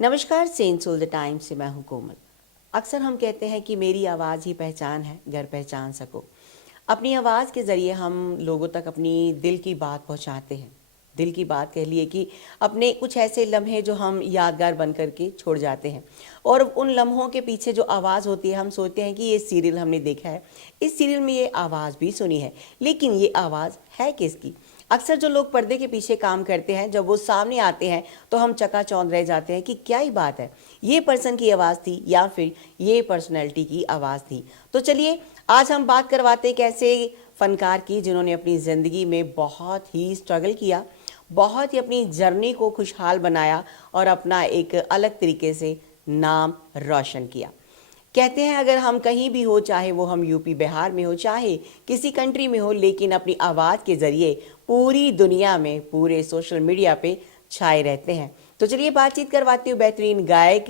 नमस्कार, cents all the time से मैं हूं कोमल। अक्सर हम कहते हैं कि मेरी आवाज़ ही पहचान है, घर पहचान सको। अपनी आवाज़ के ज़रिए हम लोगों तक अपनी दिल की बात पहुंचाते हैं। दिल की बात कह लिए कि अपने कुछ ऐसे लम्हे जो हम यादगार बन करके छोड़ जाते हैं, और उन लम्हों के पीछे जो आवाज़ होती है हम सोचते हैं कि ये सीरियल हमने देखा है, इस सीरियल में ये आवाज़ भी सुनी है, लेकिन ये आवाज़ है किसकी। अक्सर जो लोग पर्दे के पीछे काम करते हैं, जब वो सामने आते हैं तो हम चकाचौंध रह जाते हैं कि क्या ही बात है, ये पर्सन की आवाज़ थी या फिर ये पर्सनैलिटी की आवाज़ थी। तो चलिए आज हम बात करवाते एक ऐसे फनकार की जिन्होंने अपनी ज़िंदगी में बहुत ही स्ट्रगल किया, बहुत ही अपनी जर्नी को खुशहाल बनाया और अपना एक अलग तरीके से नाम रोशन किया। कहते हैं अगर हम कहीं भी हो, चाहे वो हम यूपी बिहार में हो, चाहे किसी कंट्री में हो, लेकिन अपनी आवाज़ के ज़रिए पूरी दुनिया में, पूरे सोशल मीडिया पे छाए रहते हैं। तो चलिए बातचीत करवाती हूँ बेहतरीन गायक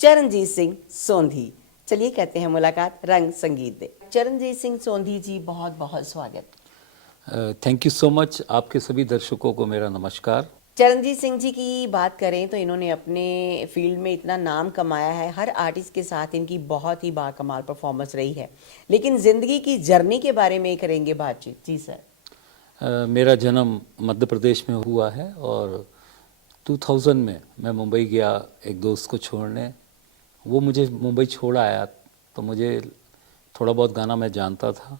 चरणजीत सिंह सोंधी। चलिए कहते हैं मुलाकात रंग संगीत दे। चरणजीत सिंह सोंधी जी, बहुत बहुत स्वागत। Thank you so much. आपके सभी दर्शकों को मेरा नमस्कार। चरणजीत सिंह जी की बात करें तो इन्होंने अपने फील्ड में इतना नाम कमाया है, हर आर्टिस्ट के साथ इनकी बहुत ही बाकमाल परफॉर्मेंस रही है। लेकिन ज़िंदगी की जर्नी के बारे में करेंगे बातचीत। जी सर। मेरा जन्म मध्य प्रदेश में हुआ है और 2000 में मैं मुंबई गया एक दोस्त को छोड़ने। वो मुझे मुंबई छोड़ आया तो मुझे थोड़ा बहुत गाना मैं जानता था,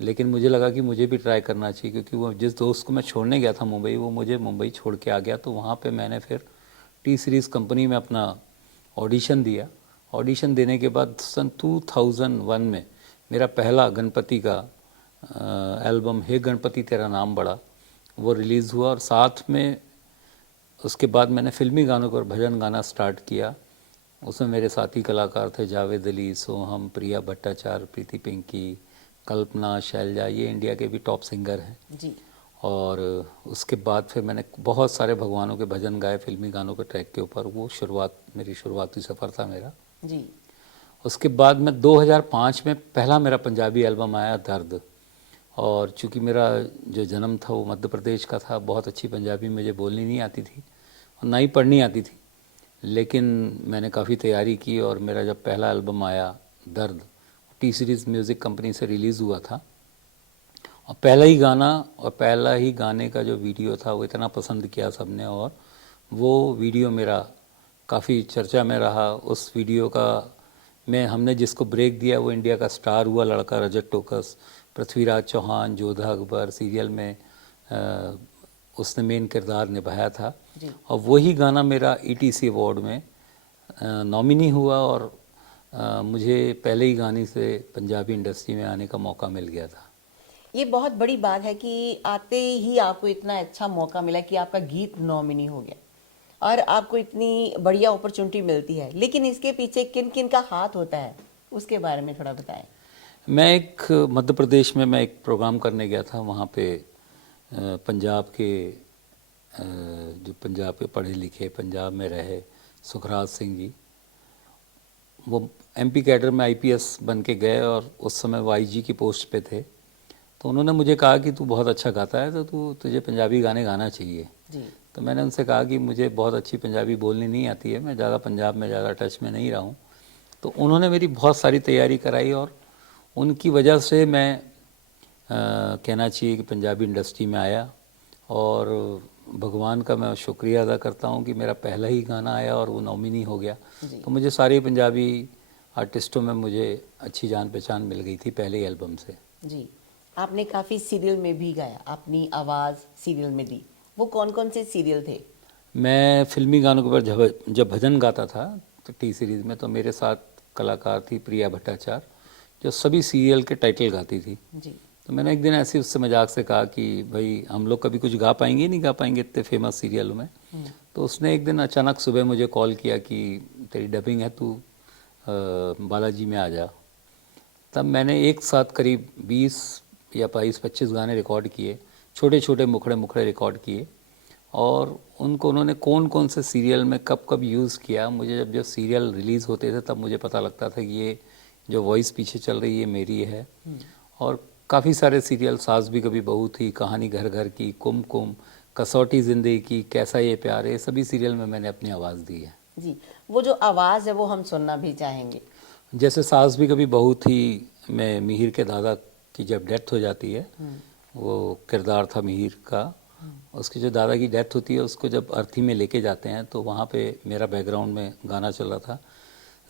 लेकिन मुझे लगा कि मुझे भी ट्राई करना चाहिए, क्योंकि वो जिस दोस्त को मैं छोड़ने गया था मुंबई, वो मुझे मुंबई छोड़ के आ गया। तो वहाँ पे मैंने फिर टी सीरीज़ कंपनी में अपना ऑडिशन दिया। ऑडिशन देने के बाद सन 2001 में मेरा पहला गणपति का एल्बम हे गणपति तेरा नाम बड़ा वो रिलीज़ हुआ, और साथ में उसके बाद मैंने फिल्मी गानों पर भजन गाना स्टार्ट किया। उसमें मेरे साथी कलाकार थे जावेद अली, सोहम, प्रिया भट्टाचार्य, प्रीति पिंकी, कल्पना, शैलजा, ये इंडिया के भी टॉप सिंगर हैं जी। और उसके बाद फिर मैंने बहुत सारे भगवानों के भजन गाए फिल्मी गानों के ट्रैक के ऊपर। वो मेरी शुरुआती सफ़र था मेरा जी। उसके बाद मैं 2005 में पहला मेरा पंजाबी एल्बम आया दर्द। और चूँकि मेरा जो जन्म था वो मध्य प्रदेश का था, बहुत अच्छी पंजाबी मुझे बोलनी नहीं आती थी और ना ही पढ़नी आती थी, लेकिन मैंने काफ़ी तैयारी की और मेरा जब पहला एल्बम आया दर्द, टी सीरीज़ म्यूज़िक कंपनी से रिलीज़ हुआ था, और पहला ही गाना और पहला ही गाने का जो वीडियो था वो इतना पसंद किया सबने, और वो वीडियो मेरा काफ़ी चर्चा में रहा। उस वीडियो का में हमने जिसको ब्रेक दिया वो इंडिया का स्टार हुआ लड़का रजत टोकस, पृथ्वीराज चौहान, जोधा अकबर सीरियल में उसने मेन किरदार निभाया था। और वही गाना मेरा ईटीसी अवार्ड में नॉमिनी हुआ और मुझे पहले ही गाने से पंजाबी इंडस्ट्री में आने का मौका मिल गया था। ये बहुत बड़ी बात है कि आते ही आपको इतना अच्छा मौका मिला कि आपका गीत नॉमिनी हो गया और आपको इतनी बढ़िया अपॉर्चुनिटी मिलती है, लेकिन इसके पीछे किन किन का हाथ होता है, उसके बारे में थोड़ा बताएं। मैं एक मध्य प्रदेश में मैं एक प्रोग्राम करने गया था। वहाँ पे पंजाब के जो पंजाब के पढ़े लिखे, पंजाब में रहे सुखराज सिंह जी, वो एमपी कैडर में आईपीएस बन के गए और उस समय वो आईजी की पोस्ट पे थे। तो उन्होंने मुझे कहा कि तू बहुत अच्छा गाता है, तो तुझे पंजाबी गाने गाना चाहिए। तो मैंने उनसे कहा कि मुझे बहुत अच्छी पंजाबी बोलनी नहीं आती है, मैं ज़्यादा पंजाब में ज़्यादा टच में नहीं रहा हूँ। तो उन्होंने मेरी बहुत सारी तैयारी कराई और उनकी वजह से मैं कहना चाहिए कि पंजाबी इंडस्ट्री में आया। और भगवान का मैं शुक्रिया अदा करता हूँ कि मेरा पहला ही गाना आया और वो नॉमिनी हो गया। तो मुझे सारे पंजाबी आर्टिस्टों में मुझे अच्छी जान पहचान मिल गई थी पहले ही एल्बम से। जी, आपने काफ़ी सीरियल में भी गाया, अपनी आवाज़ सीरियल में दी। वो कौन कौन से सीरियल थे? मैं फिल्मी गानों के ऊपर जब भजन गाता था तो टी सीरीज़ में, तो मेरे साथ कलाकार थी प्रिया भट्टाचार्य, जो सभी सीरियल के टाइटल गाती थी। जी। तो मैंने एक दिन ऐसे उससे मजाक से कहा कि भाई हम लोग कभी कुछ गा पाएंगे नहीं गा पाएंगे इतने फेमस सीरियलों में। तो उसने एक दिन अचानक सुबह मुझे कॉल किया कि तेरी डबिंग है, तू बालाजी में आ जा। तब मैंने एक साथ करीब 20 या 22-25 गाने रिकॉर्ड किए, छोटे छोटे मुखड़े मुखड़े रिकॉर्ड किए, और उनको उन्होंने कौन कौन से सीरियल में कब कब यूज़ किया। मुझे जब सीरियल रिलीज़ होते थे तब मुझे पता लगता था कि ये जो वॉइस पीछे चल रही है मेरी है। और काफ़ी सारे सीरियल, सास भी कभी बहू थी, कहानी घर घर की, कुमकुम, कसौटी ज़िंदगी की, कैसा ये प्यार है, सभी सीरियल में मैंने अपनी आवाज़ दी है। जी, वो जो आवाज़ है वो हम सुनना भी चाहेंगे। जैसे सास भी कभी बहू थी में मिहिर के दादा की जब डेथ हो जाती है, वो किरदार था मिहिर का, उसके जो दादा की डेथ होती है उसको जब अर्थी में लेके जाते हैं तो वहाँ पे मेरा बैकग्राउंड में गाना चल रहा था,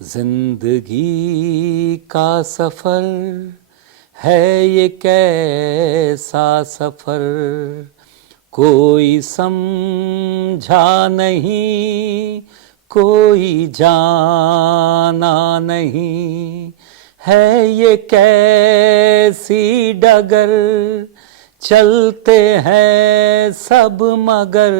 जिंदगी का सफ़र है ये कैसा सफ़र, कोई समझा नहीं कोई जाना नहीं, है ये कैसी डगर चलते हैं सब मगर,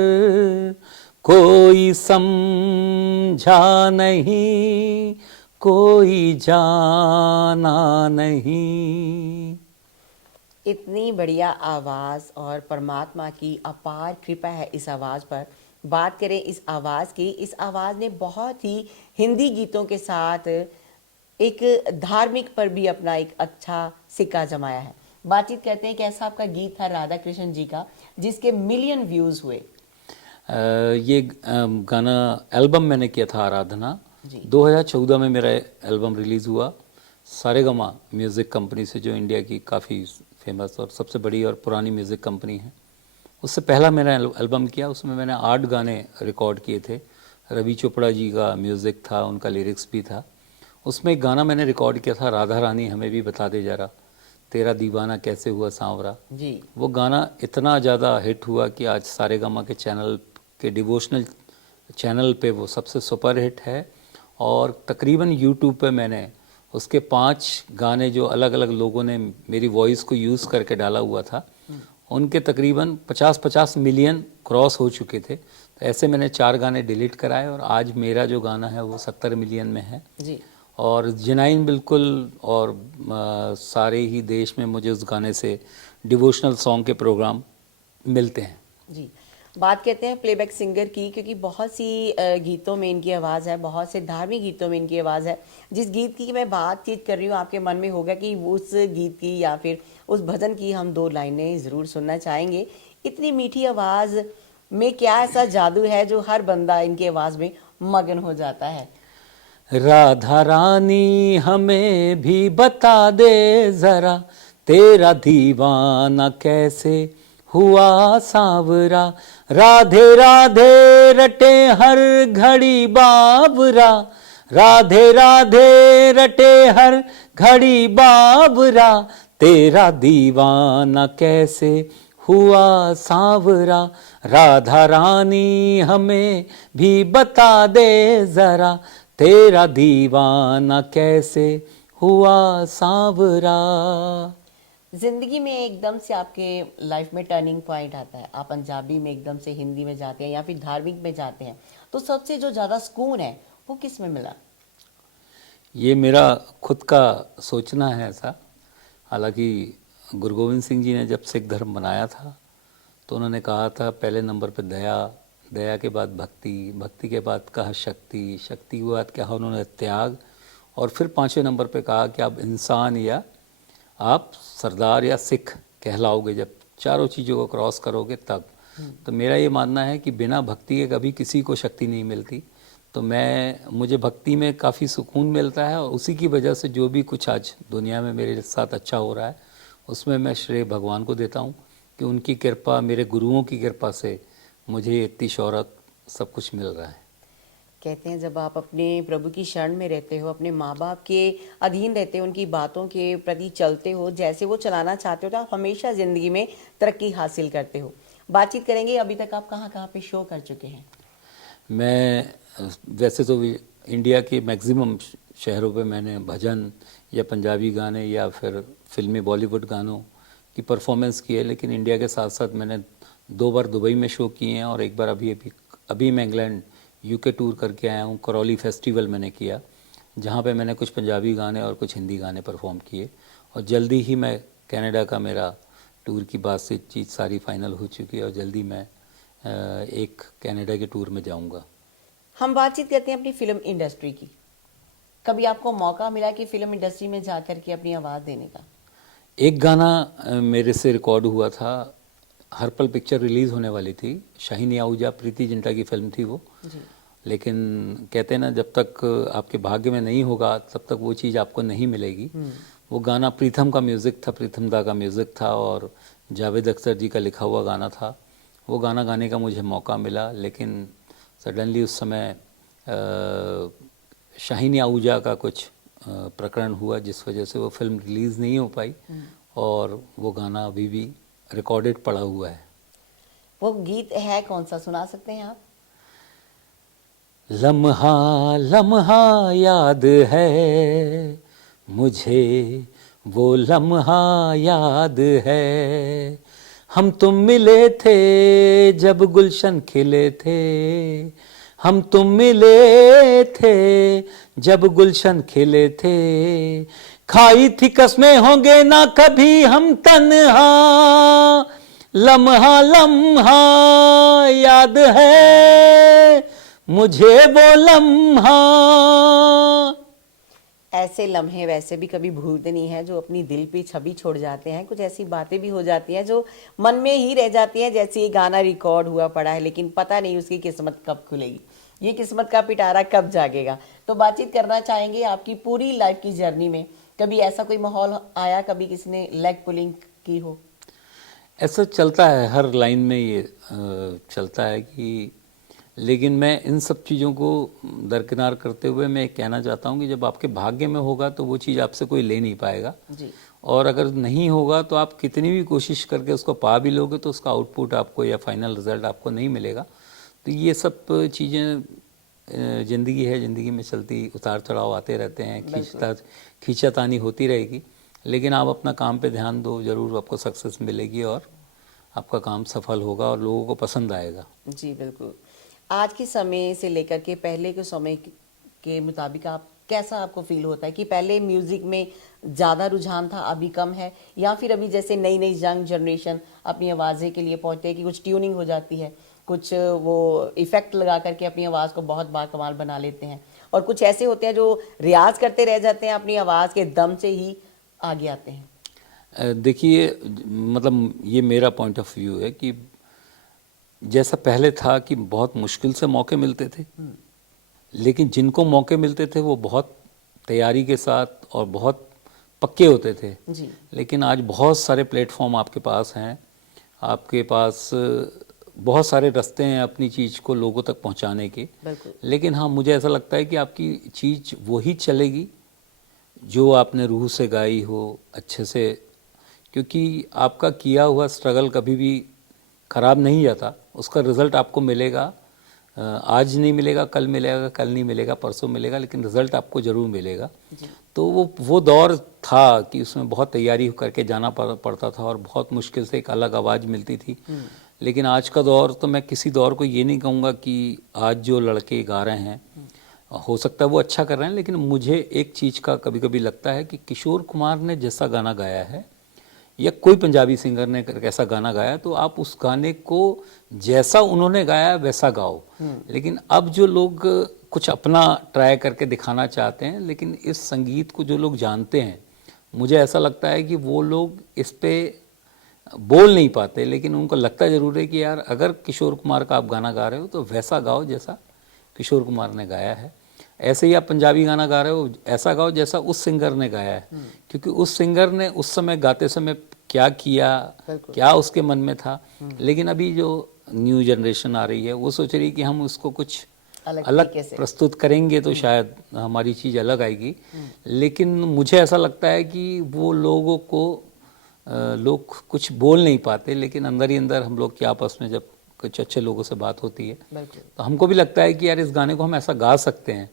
कोई समझा नहीं कोई जाना नहीं। इतनी बढ़िया आवाज़ और परमात्मा की अपार कृपा है इस आवाज़ पर। बात करें इस आवाज़ की, इस आवाज़ ने बहुत ही हिंदी गीतों के साथ एक धार्मिक पर भी अपना एक अच्छा सिक्का जमाया है। बातचीत करते हैं कैसा आपका गीत था राधा कृष्ण जी का, जिसके मिलियन व्यूज़ हुए। ये गाना एल्बम मैंने किया था आराधना जी। 2014 में मेरा एल्बम रिलीज़ हुआ सारेगामा म्यूज़िक कंपनी से, जो इंडिया की काफ़ी फेमस और सबसे बड़ी और पुरानी म्यूज़िक कंपनी है। उससे पहला मेरा एल्बम किया, उसमें मैंने 8 गाने रिकॉर्ड किए थे। रवि चोपड़ा जी का म्यूज़िक था, उनका लिरिक्स भी था। उसमें एक गाना मैंने रिकॉर्ड किया था, राधा रानी हमें भी बता दे जरा, तेरा दीवाना कैसे हुआ सांवरा। जी। वो गाना इतना ज़्यादा हिट हुआ कि आज सारेगामा के चैनल के डिवोशनल चैनल पे वो सबसे सुपर हिट है। और तकरीबन यूट्यूब पे मैंने उसके 5 गाने जो अलग अलग लोगों ने मेरी वॉइस को यूज़ करके डाला हुआ था, उनके तकरीबन 50-50 मिलियन क्रॉस हो चुके थे। तो ऐसे मैंने 4 गाने डिलीट कराए और आज मेरा जो गाना है वो 70 मिलियन में है। जी। और जेनाइन बिल्कुल और सारे ही देश में मुझे उस गाने से डिवोशनल सॉन्ग के प्रोग्राम मिलते हैं। जी। बात करते हैं प्लेबैक सिंगर की, क्योंकि बहुत सी गीतों में इनकी आवाज़ है, बहुत से धार्मिक गीतों में इनकी आवाज़ है। जिस गीत की मैं बातचीत कर रही हूँ, आपके मन में होगा कि उस गीत की या फिर उस भजन की हम 2 लाइनें ज़रूर सुनना चाहेंगे। इतनी मीठी आवाज़ में क्या ऐसा जादू है जो हर बंदा इनकी आवाज़ में मगन हो जाता है? राधा रानी हमें भी बता दे जरा, तेरा दीवाना कैसे हुआ सांवरा, राधे राधे रटे हर घड़ी बाबरा, राधे राधे रटे हर घड़ी बाबरा, तेरा दीवाना कैसे हुआ सांवरा, राधा रानी हमें भी बता दे जरा, तेरा दीवाना कैसे हुआ सांवरा। जिंदगी में एकदम से आपके लाइफ में टर्निंग पॉइंट आता है, आप पंजाबी में एकदम से हिंदी में जाते हैं या फिर धार्मिक में जाते हैं, तो सबसे जो ज़्यादा सुकून है वो किस में मिला? ये मेरा खुद का सोचना है ऐसा। हालांकि गुरु गोविंद सिंह जी ने जब सिख धर्म बनाया था तो उन्होंने कहा था पहले नंबर पे दया, दया के बाद भक्ति, भक्ति के बाद कहा शक्ति, शक्ति के बाद कहा उन्होंने त्याग, और फिर 5वें नंबर पे कहा कि आप इंसान या आप सरदार या सिख कहलाओगे जब चारों चीज़ों को क्रॉस करोगे तब। तो मेरा ये मानना है कि बिना भक्ति के कभी किसी को शक्ति नहीं मिलती। तो मुझे भक्ति में काफ़ी सुकून मिलता है और उसी की वजह से जो भी कुछ आज दुनिया में मेरे साथ अच्छा हो रहा है उसमें मैं श्रेय भगवान को देता हूँ कि उनकी कृपा, मेरे गुरुओं की कृपा से मुझे इतनी शोहरत सब कुछ मिल रहा है। कहते हैं जब आप अपने प्रभु की शरण में रहते हो, अपने माँ बाप के अधीन रहते हो, उनकी बातों के प्रति चलते हो, जैसे वो चलाना चाहते हो, तो आप हमेशा ज़िंदगी में तरक्की हासिल करते हो। बातचीत करेंगे, अभी तक आप कहाँ कहाँ पे शो कर चुके हैं? मैं वैसे तो इंडिया के मैक्सिमम शहरों पे मैंने भजन या पंजाबी गाने या फिर फिल्मी बॉलीवुड गानों की परफॉर्मेंस की है, लेकिन इंडिया के साथ साथ मैंने 2 बार दुबई में शो किए हैं और एक बार अभी मैं इंग्लैंड यूके टूर करके आया हूँ। करौली फेस्टिवल मैंने किया जहाँ पे मैंने कुछ पंजाबी गाने और कुछ हिंदी गाने परफॉर्म किए, और जल्दी ही मैं कनाडा का मेरा टूर की बातचीत सारी फाइनल हो चुकी है और जल्दी मैं एक कनाडा के टूर में जाऊंगा। हम बातचीत करते हैं अपनी फिल्म इंडस्ट्री की। कभी आपको मौका मिला कि फिल्म इंडस्ट्री में जाकर के अपनी आवाज़ देने का? एक गाना मेरे से रिकॉर्ड हुआ था, हर पल पिक्चर रिलीज़ होने वाली थी, शाहिनी आहूजा प्रीति जिंटा की फिल्म थी वो। जी। लेकिन कहते हैं ना, जब तक आपके भाग्य में नहीं होगा तब तक वो चीज़ आपको नहीं मिलेगी। वो गाना प्रीतम का म्यूज़िक था, प्रीतम दा का म्यूज़िक था और जावेद अख्तर जी का लिखा हुआ गाना था। वो गाना गाने का मुझे मौका मिला, लेकिन सडनली उस समय शाहीन आहूजा का कुछ प्रकरण हुआ, जिस वजह से वो फिल्म रिलीज़ नहीं हो पाई और वो गाना अभी भी रिकॉर्डेड पड़ा हुआ है। वो गीत है कौन सा, सुना सकते हैं आप? लम्हा लम्हा याद है मुझे, वो लम्हा याद है, हम तुम मिले थे जब गुलशन खिले थे, हम तुम मिले थे जब गुलशन खिले थे, खाई थी कसमें होंगे ना कभी हम तन्हा, लम्हा लम्हा याद है मुझे वो लम्हा। ऐसे लम्हे वैसे भी कभी भूलते नहीं हैं, जो अपनी दिल पे छवि छोड़ जाते हैं। कुछ ऐसी बातें भी हो जाती हैं जो मन में ही रह जाती हैं, जैसे ये गाना रिकॉर्ड हुआ पड़ा है लेकिन पता नहीं उसकी किस्मत कब खुलेगी, ये किस्मत का पिटारा कब जागेगा। तो बातचीत करना चाहेंगे आपकी पूरी लाइफ की जर्नी में कभी ऐसा कोई माहौल आया, कभी किसी ने लेग पुलिंग की हो? ऐसा चलता है हर लाइन में, ये चलता है कि, लेकिन मैं इन सब चीज़ों को दरकिनार करते हुए मैं कहना चाहता हूँ कि जब आपके भाग्य में होगा तो वो चीज़ आपसे कोई ले नहीं पाएगा जी। और अगर नहीं होगा तो आप कितनी भी कोशिश करके उसको पा भी लोगे तो उसका आउटपुट आपको या फाइनल रिजल्ट आपको नहीं मिलेगा। तो ये सब चीज़ें ज़िंदगी है, ज़िंदगी में चलती उतार चढ़ाव आते रहते हैं, खींचातानी होती रहेगी, लेकिन आप अपना काम पे ध्यान दो, ज़रूर आपको सक्सेस मिलेगी और आपका काम सफल होगा और लोगों को पसंद आएगा। जी बिल्कुल। आज के समय से लेकर के पहले के समय के मुताबिक आप कैसा आपको फील होता है कि पहले म्यूजिक में ज़्यादा रुझान था, अभी कम है, या फिर अभी जैसे नई नई यंग जनरेशन अपनी आवाज़ें के लिए पहुंचते हैं कि कुछ ट्यूनिंग हो जाती है, कुछ वो इफेक्ट लगा करके अपनी आवाज़ को बहुत बाकमाल बना लेते हैं, और कुछ ऐसे होते हैं जो रियाज करते रह जाते हैं, अपनी आवाज़ के दम से ही आगे आते हैं? देखिए, मतलब ये मेरा पॉइंट ऑफ व्यू है कि जैसा पहले था कि बहुत मुश्किल से मौके मिलते थे, लेकिन जिनको मौके मिलते थे वो बहुत तैयारी के साथ और बहुत पक्के होते थे जी। लेकिन आज बहुत सारे प्लेटफॉर्म आपके पास हैं, आपके पास बहुत सारे रास्ते हैं अपनी चीज़ को लोगों तक पहुंचाने के। लेकिन हाँ, मुझे ऐसा लगता है कि आपकी चीज़ वही चलेगी जो आपने रूह से गाई हो, अच्छे से, क्योंकि आपका किया हुआ स्ट्रगल कभी भी ख़राब नहीं जाता, उसका रिज़ल्ट आपको मिलेगा। आज नहीं मिलेगा, कल मिलेगा, कल नहीं मिलेगा, परसों मिलेगा, लेकिन रिज़ल्ट आपको ज़रूर मिलेगा। तो वो दौर था कि उसमें बहुत तैयारी करके जाना पड़ता था और बहुत मुश्किल से एक अलग आवाज़ मिलती थी। लेकिन आज का दौर, तो मैं किसी दौर को ये नहीं कहूँगा कि आज जो लड़के गा रहे हैं, हो सकता है वो अच्छा कर रहे हैं, लेकिन मुझे एक चीज़ का कभी कभी लगता है कि किशोर कुमार ने जैसा गाना गाया है या कोई पंजाबी सिंगर ने कैसा गाना गाया, तो आप उस गाने को जैसा उन्होंने गाया वैसा गाओ। लेकिन अब जो लोग कुछ अपना ट्राई करके दिखाना चाहते हैं, लेकिन इस संगीत को जो लोग जानते हैं, मुझे ऐसा लगता है कि वो लोग इस पे बोल नहीं पाते, लेकिन उनको लगता ज़रूर है कि यार अगर किशोर कुमार का आप गाना गा रहे हो तो वैसा गाओ जैसा किशोर कुमार ने गाया है। ऐसे ही आप पंजाबी गाना गा रहे हो, ऐसा गाओ जैसा उस सिंगर ने गाया है, क्योंकि उस सिंगर ने उस समय गाते समय क्या किया, क्या उसके मन में था। लेकिन अभी जो न्यू जनरेशन आ रही है वो सोच रही है कि हम उसको कुछ अलग प्रस्तुत करेंगे तो शायद हमारी चीज़ अलग आएगी। लेकिन मुझे ऐसा लगता है कि वो लोगों को लोग कुछ बोल नहीं पाते, लेकिन अंदर ही अंदर हम लोग की आपस में जब कुछ अच्छे लोगों से बात होती है तो हमको भी लगता है कि यार इस गाने को हम ऐसा गा सकते हैं।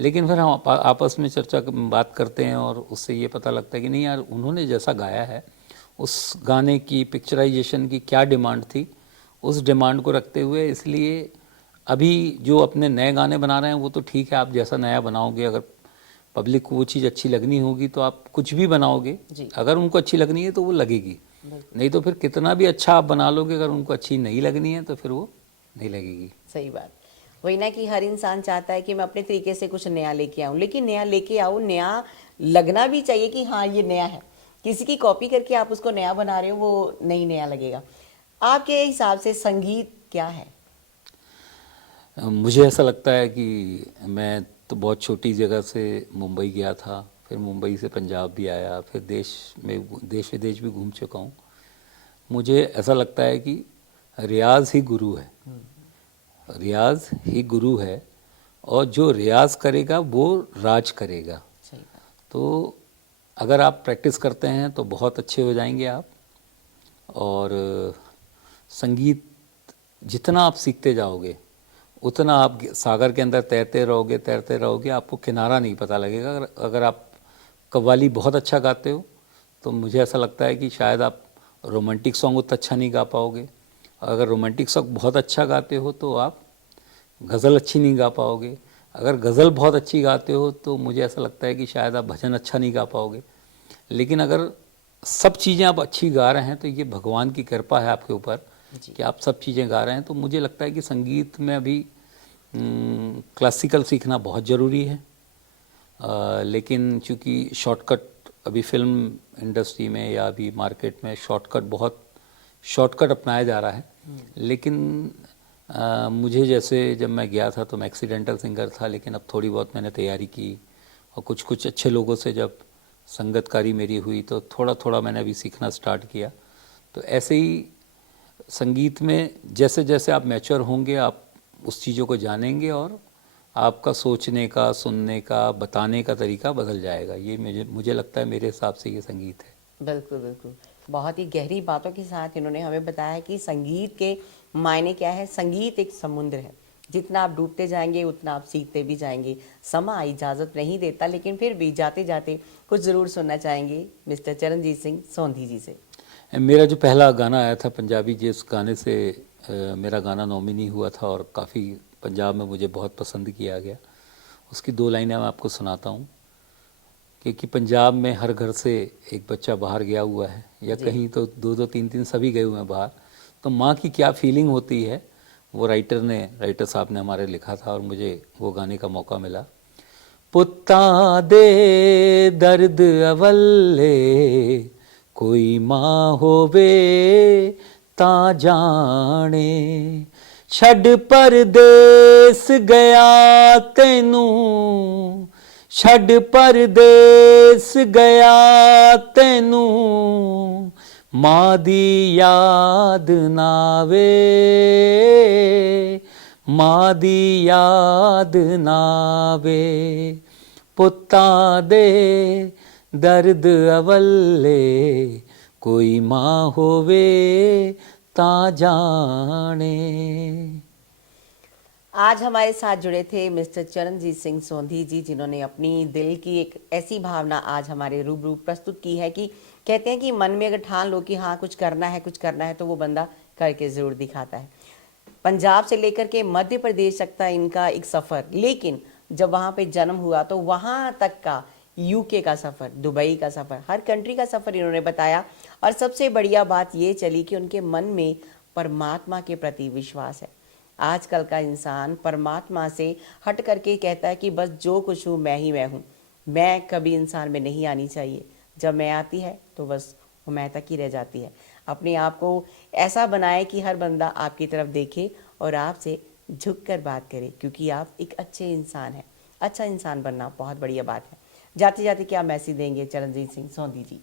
लेकिन फिर हम आपस में चर्चा बात करते हैं और उससे ये पता लगता है कि नहीं यार, उन्होंने जैसा गाया है उस गाने की पिक्चराइजेशन की क्या डिमांड थी, उस डिमांड को रखते हुए, इसलिए अभी जो अपने नए गाने बना रहे हैं वो तो ठीक है, आप जैसा नया बनाओगे, अगर पब्लिक को वो चीज़ अच्छी लगनी होगी तो आप कुछ भी बनाओगे, अगर उनको अच्छी लगनी है तो वो लगेगी, नहीं तो फिर कितना भी अच्छा आप बना लोगे, अगर उनको अच्छी नहीं लगनी है तो फिर वो नहीं लगेगी। सही बात। वही ना कि हर इंसान चाहता है कि मैं अपने तरीके से कुछ नया लेके आऊँ, लेकिन नया लेके आओ, नया लगना भी चाहिए कि हाँ ये नया है। किसी की कॉपी करके आप उसको नया बना रहे हो वो नहीं नया लगेगा। आपके हिसाब से संगीत क्या है? मुझे ऐसा लगता है कि मैं तो बहुत छोटी जगह से मुंबई गया था, फिर मुंबई से पंजाब भी आया, फिर देश विदेश भी घूम चुका हूँ। मुझे ऐसा लगता है कि रियाज ही गुरु है, रियाज ही गुरु है, और जो रियाज करेगा वो राज करेगा। सही बात। तो अगर आप प्रैक्टिस करते हैं तो बहुत अच्छे हो जाएंगे आप। और संगीत जितना आप सीखते जाओगे उतना आप सागर के अंदर तैरते रहोगे, आपको किनारा नहीं पता लगेगा। अगर आप कव्वाली बहुत अच्छा गाते हो तो मुझे ऐसा लगता है कि शायद आप रोमांटिक सॉन्ग उतना अच्छा नहीं गा पाओगे। अगर रोमांटिक सॉन्ग बहुत अच्छा गाते हो तो आप गज़ल अच्छी नहीं गा पाओगे। अगर गज़ल बहुत अच्छी गाते हो तो मुझे ऐसा लगता है कि शायद आप भजन अच्छा नहीं गा पाओगे। लेकिन अगर सब चीज़ें आप अच्छी गा रहे हैं तो ये भगवान की कृपा है आपके ऊपर कि आप सब चीज़ें गा रहे हैं। तो मुझे लगता है कि संगीत में अभी क्लासिकल सीखना बहुत ज़रूरी है। लेकिन चूँकि शॉर्टकट अभी फिल्म इंडस्ट्री में या अभी मार्केट में शॉर्टकट अपनाया जा रहा है। लेकिन मुझे जैसे जब मैं गया था तो मैं एक्सीडेंटल सिंगर था, लेकिन अब थोड़ी बहुत मैंने तैयारी की और कुछ अच्छे लोगों से जब संगतकारी मेरी हुई तो थोड़ा थोड़ा मैंने अभी सीखना स्टार्ट किया। तो ऐसे ही संगीत में जैसे जैसे आप मैच्योर होंगे आप उस चीज़ों को जानेंगे और आपका सोचने का, सुनने का, बताने का तरीका बदल जाएगा। ये मुझे लगता है, मेरे हिसाब से ये संगीत है। बिल्कुल बिल्कुल, बहुत ही गहरी बातों के साथ इन्होंने हमें बताया कि संगीत के मायने क्या है। संगीत एक समुद्र है, जितना आप डूबते जाएंगे उतना आप सीखते भी जाएंगे। समा इजाज़त नहीं देता, लेकिन फिर भी जाते जाते कुछ ज़रूर सुनना चाहेंगे मिस्टर चरणजीत सिंह सोंधी जी से। मेरा जो पहला गाना आया था पंजाबी, जिस गाने से मेरा गाना नॉमिनी हुआ था और काफ़ी पंजाब में मुझे बहुत पसंद किया गया, उसकी 2 लाइनें मैं आपको सुनाता हूँ। कि पंजाब में हर घर से एक बच्चा बाहर गया हुआ है, या कहीं तो 2-2 3-3 सभी गए हुए हैं बाहर। तो माँ की क्या फीलिंग होती है वो राइटर साहब ने हमारे लिखा था और मुझे वो गाने का मौका मिला। पुत्तां दे दर्द अवल्ले कोई माँ होवे तां जाने, छड़ परदेस गया तैनू, छड़ परदेस गया तैनू, माँ दी याद नावे, माँ दी याद नावे, पुत्तां दे दर्द अवल्ले कोई माँ होवे तां जाने। आज हमारे साथ जुड़े थे मिस्टर चरणजीत सिंह सोंधी जी, जिन्होंने अपनी दिल की एक ऐसी भावना आज हमारे रूबरू प्रस्तुत की है कि कहते हैं कि मन में अगर ठान लो कि हाँ कुछ करना है तो वो बंदा करके ज़रूर दिखाता है। पंजाब से लेकर के मध्य प्रदेश तक था इनका एक सफ़र, लेकिन जब वहाँ पे जन्म हुआ तो वहाँ तक का यूके का सफ़र, दुबई का सफ़र, हर कंट्री का सफ़र इन्होंने बताया। और सबसे बढ़िया बात ये चली कि उनके मन में परमात्मा के प्रति विश्वास है। आजकल का इंसान परमात्मा से हट करके कहता है कि बस जो कुछ हूँ मैं ही मैं हूँ, मैं कभी इंसान में नहीं आनी चाहिए। जब मैं आती है तो बस वो मैं तक ही रह जाती है। अपने आप को ऐसा बनाए कि हर बंदा आपकी तरफ देखे और आपसे झुक कर बात करे, क्योंकि आप एक अच्छे इंसान हैं। अच्छा इंसान बनना बहुत बढ़िया बात है। जाते जाते क्या मैसेज देंगे चरणजीत सिंह सोंधी जी?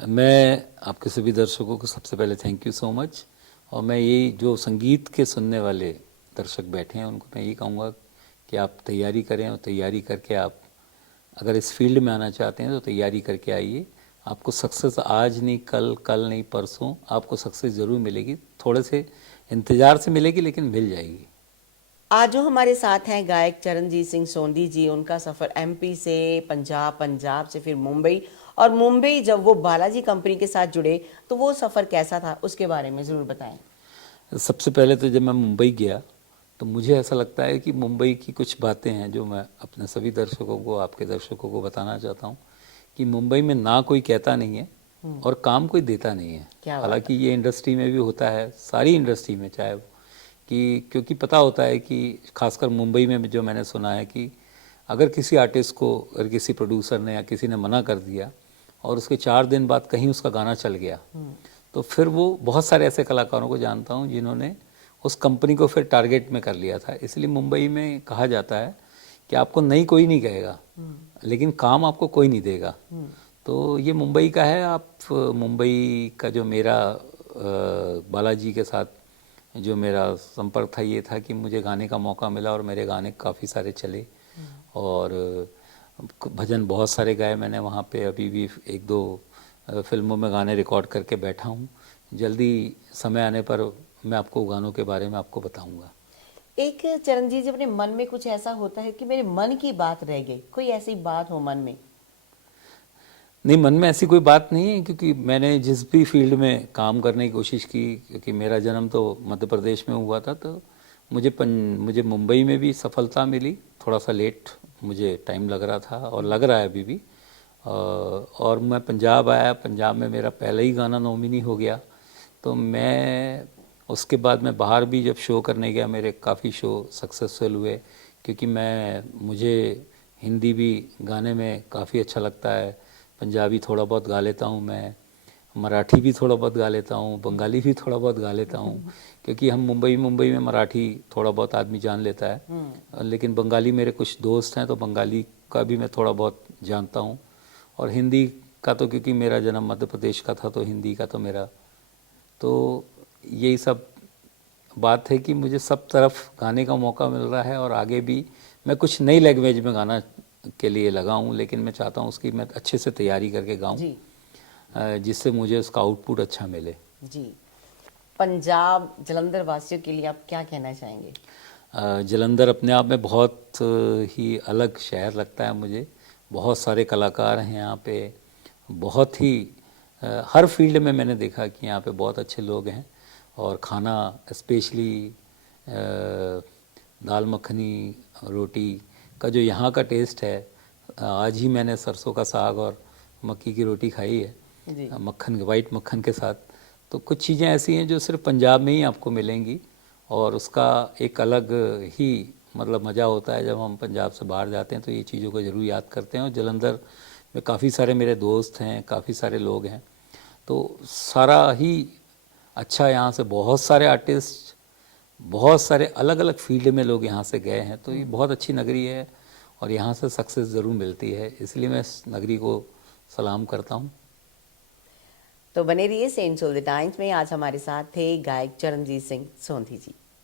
मैं आपके सभी दर्शकों को सबसे पहले थैंक यू सो मच। और मैं यही जो संगीत के सुनने वाले दर्शक बैठे हैं उनको मैं यही कहूँगा कि आप तैयारी करें, और तैयारी करके आप अगर इस फील्ड में आना चाहते हैं तो तैयारी करके आइए। आपको सक्सेस आज नहीं कल, कल नहीं परसों आपको सक्सेस ज़रूर मिलेगी। थोड़े से इंतज़ार से मिलेगी लेकिन मिल जाएगी। आज जो हमारे साथ हैं गायक चरणजीत सिंह सोंधी जी, उनका सफ़र एमपी से पंजाब, पंजाब से फिर मुंबई, और मुंबई जब वो बालाजी कंपनी के साथ जुड़े तो वो सफ़र कैसा था उसके बारे में ज़रूर बताएं। सबसे पहले तो जब मैं मुंबई गया तो मुझे ऐसा लगता है कि मुंबई की कुछ बातें हैं जो मैं अपने सभी दर्शकों को, आपके दर्शकों को बताना चाहता हूँ कि मुंबई में ना कोई कहता नहीं है और काम कोई देता नहीं है। क्या बात हालांकि ये इंडस्ट्री में भी होता है, सारी इंडस्ट्री में, चाहे वो कि क्योंकि पता होता है कि खासकर मुंबई में जो मैंने सुना है कि अगर किसी आर्टिस्ट को, अगर किसी प्रोड्यूसर ने या किसी ने मना कर दिया और उसके 4 दिन बाद कहीं उसका गाना चल गया, तो फिर वो, बहुत सारे ऐसे कलाकारों को जानता हूँ जिन्होंने उस कंपनी को फिर टारगेट में कर लिया था। इसलिए मुंबई में कहा जाता है कि आपको नहीं कोई नहीं कहेगा, लेकिन काम आपको कोई नहीं देगा। तो ये मुंबई का है। आप मुंबई का जो मेरा बालाजी के साथ जो मेरा संपर्क था, ये था कि मुझे गाने का मौका मिला और मेरे गाने काफ़ी सारे चले और भजन बहुत सारे गाए मैंने वहाँ पे। अभी भी एक दो फिल्मों में गाने रिकॉर्ड करके बैठा हूँ। जल्दी समय आने पर मैं आपको गानों के बारे में आपको बताऊंगा। एक चरणजीत जी, अपने मन में कुछ ऐसा होता है कि मेरे मन की बात रह गई, कोई ऐसी बात हो मन में? नहीं, मन में ऐसी कोई बात नहीं है, क्योंकि मैंने जिस भी फील्ड में काम करने की कोशिश की, क्योंकि मेरा जन्म तो मध्य प्रदेश में हुआ था, तो मुझे मुंबई में भी सफलता मिली। थोड़ा सा लेट मुझे टाइम लग रहा था और लग रहा है अभी भी। और मैं पंजाब आया, पंजाब में मेरा पहला ही गाना नॉमिनी हो गया। तो मैं उसके बाद मैं बाहर भी जब शो करने गया, मेरे काफ़ी शो सक्सेसफुल हुए, क्योंकि मुझे हिंदी भी गाने में काफ़ी अच्छा लगता है, पंजाबी थोड़ा बहुत गा लेता हूँ मैं, मराठी भी थोड़ा बहुत गा लेता हूँ, बंगाली भी थोड़ा बहुत गा लेता हूँ, क्योंकि हम मुंबई में मराठी थोड़ा बहुत आदमी जान लेता है, लेकिन बंगाली मेरे कुछ दोस्त हैं तो बंगाली का भी मैं थोड़ा बहुत जानता हूँ। और हिंदी का तो क्योंकि मेरा जन्म मध्य प्रदेश का था, तो हिंदी का तो मेरा, तो यही सब बात है कि मुझे सब तरफ गाने का मौका मिल रहा है। और आगे भी मैं कुछ नई लैंग्वेज में गाना के लिए लगा हूँ, लेकिन मैं चाहता हूँ उसकी मैं अच्छे से तैयारी करके गाऊँ, जिससे मुझे उसका आउटपुट अच्छा मिले। जी, पंजाब जलंधर वासियों के लिए आप क्या कहना चाहेंगे? जलंधर अपने आप में बहुत ही अलग शहर लगता है मुझे। बहुत सारे कलाकार हैं यहाँ पे, बहुत ही हर फील्ड में मैंने देखा कि यहाँ पे बहुत अच्छे लोग हैं। और खाना स्पेशली दाल मखनी रोटी का जो यहाँ का टेस्ट है, आज ही मैंने सरसों का साग और मक्की की रोटी खाई है मक्खन, वाइट मक्खन के साथ। तो कुछ चीज़ें ऐसी हैं जो सिर्फ पंजाब में ही आपको मिलेंगी, और उसका एक अलग ही मतलब मज़ा होता है। जब हम पंजाब से बाहर जाते हैं तो ये चीज़ों को ज़रूर याद करते हैं। और जलंधर में काफ़ी सारे मेरे दोस्त हैं, काफ़ी सारे लोग हैं, तो सारा ही अच्छा। यहाँ से बहुत सारे आर्टिस्ट, बहुत सारे अलग अलग फील्ड में लोग यहाँ से गए हैं, तो ये बहुत अच्छी नगरी है और यहाँ से सक्सेस ज़रूर मिलती है, इसलिए मैं इस नगरी को सलाम करता हूँ। तो बने रहिए सेंट्स ऑफ द टाइम्स में। आज हमारे साथ थे गायक चरणजीत सिंह सोंधी जी।